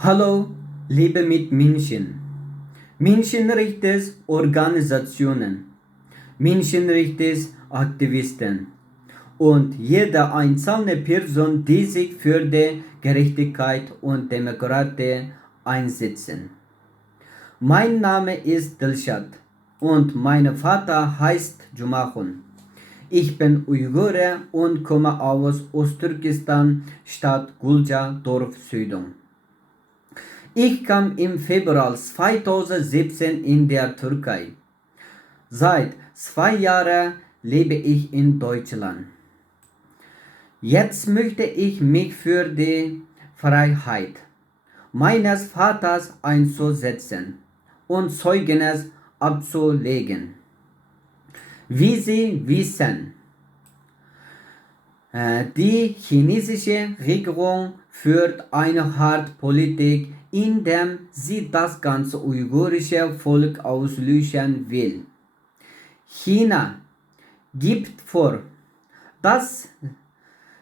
Hallo, liebe Mitmenschen. Menschenrechtsorganisationen, Menschenrechtsaktivisten und jede einzelne Person, die sich für die Gerechtigkeit und Demokratie einsetzen. Mein Name ist Dilshad und mein Vater heißt Jumahun. Ich bin Uigure und komme aus Osttürkestan, Stadt Gulca, Dorf Südung. Ich kam im Februar 2017 in der Türkei. Seit 2 Jahren lebe ich in Deutschland. Jetzt möchte ich mich für die Freiheit meines Vaters einzusetzen und Zeugnis abzulegen. Wie Sie wissen, die chinesische Regierung führt eine harte Politik, indem sie das ganze uigurische Volk auslöschen will. China gibt vor, dass,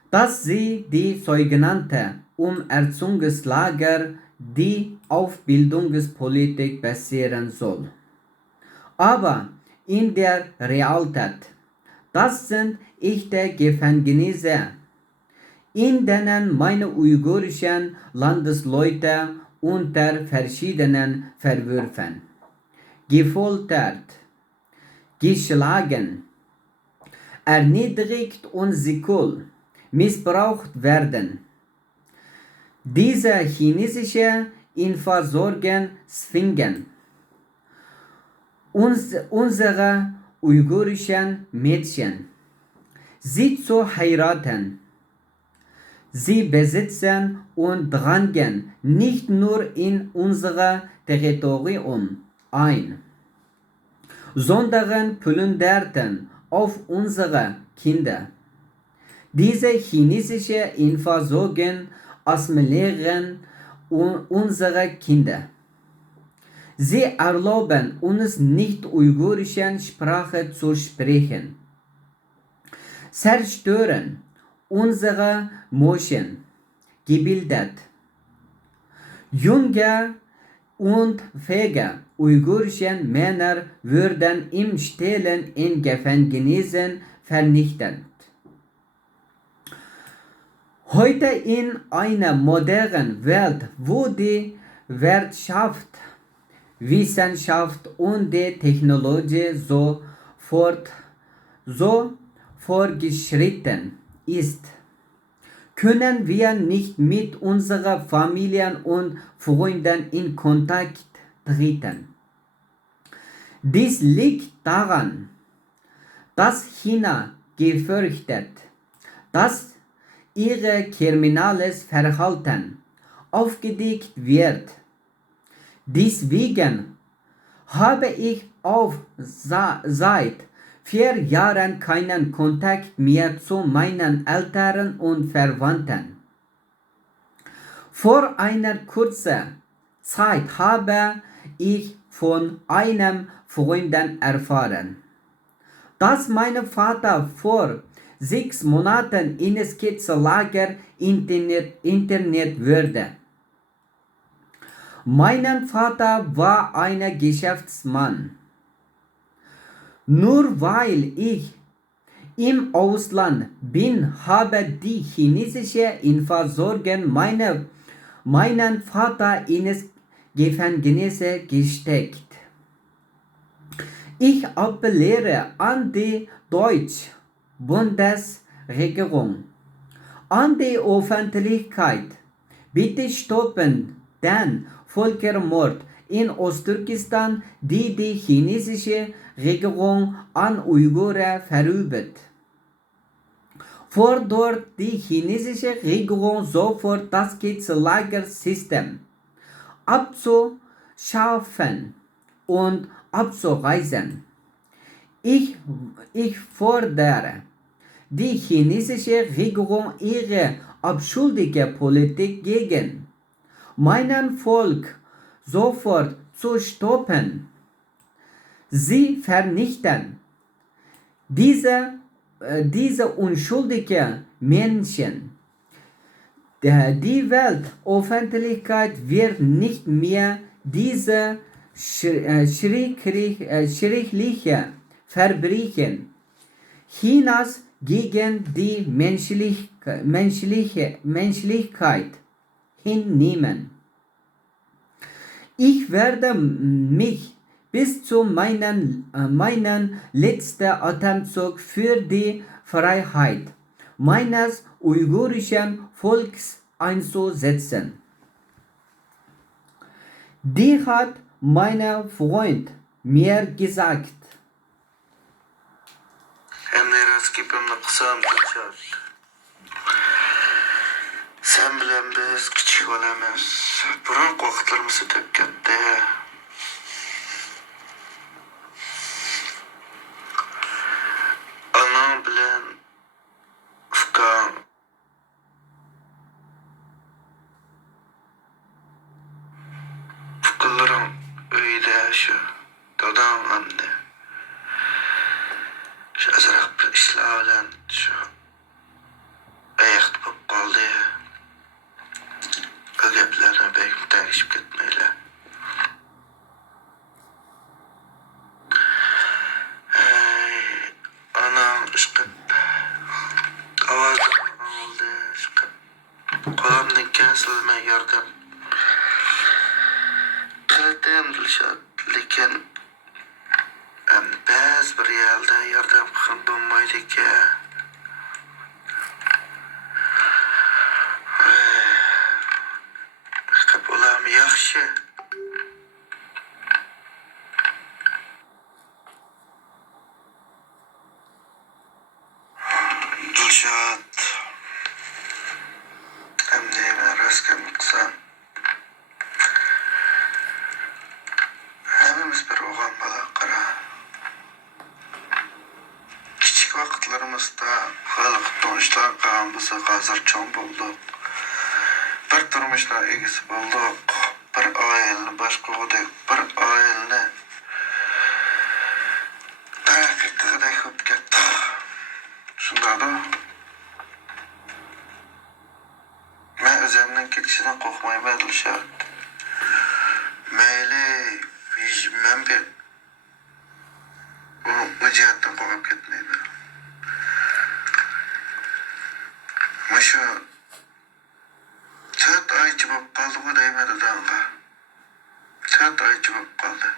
dass sie die sogenannte Umerziehungslager die Aufbildungspolitik basieren soll. Aber in der Realität, das sind echte Gefängnisse, in denen meine uigurischen Landsleute unter verschiedenen Vorwürfen gefoltert, geschlagen, erniedrigt und sexuell missbraucht werden. Diese chinesische Invasoren zwingen unsere uigurischen Mädchen, sie zu heiraten. Sie besitzen und drangen nicht nur in unser Territorium ein, sondern plünderten auf unsere Kinder. Diese chinesische Invasoren assimilieren unsere Kinder. Sie erlauben uns nicht uigurischen Sprache zu sprechen, zerstören unsere Moschen, gebildet. Junge und fähige uigurische Männer würden im Stillen in Gefängnissen vernichtet. Heute in einer modernen Welt, wo die Wirtschaft, Wissenschaft und die Technologie so fortgeschritten ist, können wir nicht mit unseren Familien und Freunden in Kontakt treten. Dies liegt daran, dass China gefürchtet, dass ihr kriminelles Verhalten aufgedeckt wird. Deswegen habe ich seit 4 Jahren keinen Kontakt mehr zu meinen Eltern und Verwandten. Vor einer kurzen Zeit habe ich von einem Freund erfahren, dass mein Vater vor 6 Monaten ins Kiezlager interniert wurde. Mein Vater war ein Geschäftsmann. Nur weil ich im Ausland bin, habe die chinesische Invasoren meinen Vater ins Gefängnis gesteckt. Ich appelliere an die deutsche Bundesregierung, an die Öffentlichkeit, bitte stoppen den Völkermord in Osttürkestan, die chinesische Regierung an Uiguren verübt. Fordert die chinesische Regierung sofort das Kiezlagersystem abzuschaffen und abzureißen. Ich fordere die chinesische Regierung, ihre abschuldige Politik gegen mein Volk sofort zu stoppen. Sie vernichten diese unschuldigen Menschen, Die Welt Öffentlichkeit wird nicht mehr diese schreckliche Verbrechen Chinas gegen die Menschlichkeit hinnehmen. Ich werde mich bis zu meinen letzten Atemzug für die Freiheit meines uigurischen Volks einzusetzen. Die hat mein Freund mir gesagt. Endi raskipimni qilsam Dilshod. Sen bilan biz kichik bolamiz. Biroq vaqtlarimiz o'tib ketdi. Anam bilan ukam ukallarim uyda shu dadam hamda shu azroq bir ishlar bilan shu ayaqda bo'lib qoldi. Bu gaplarni bekim tagishib ketmaylar. Anam chiqib ovoz oldi, chiqib qo'limdan kesilmay yordam qildim Dilshod, lekin ba'zi bir yerda yordam qilib bo'lmaydi ekan. Ulam yaxshi. Dilshod, endi men raskan qilsam, hammamiz bir o'g'on bola qara. Kichik vaqtlarimizda xalqni ishlar qilgan bo'lsa, hozir cho'ng bo'ldik. Bir turmushlar egasi bo'ldik. Bir oilani boshqardik. Bir oilani taraqqiy qilgandek bo'lib ketdik. Shundayda men o'zimning ketishidan qo'rqmayman Dilshod. Mayli, men bir u jihatdan qo'rqib ketmayman. Shu 4 oycha bo'lib qoldi bu deyman dadamga. 4 oycha bo'lib qoldi.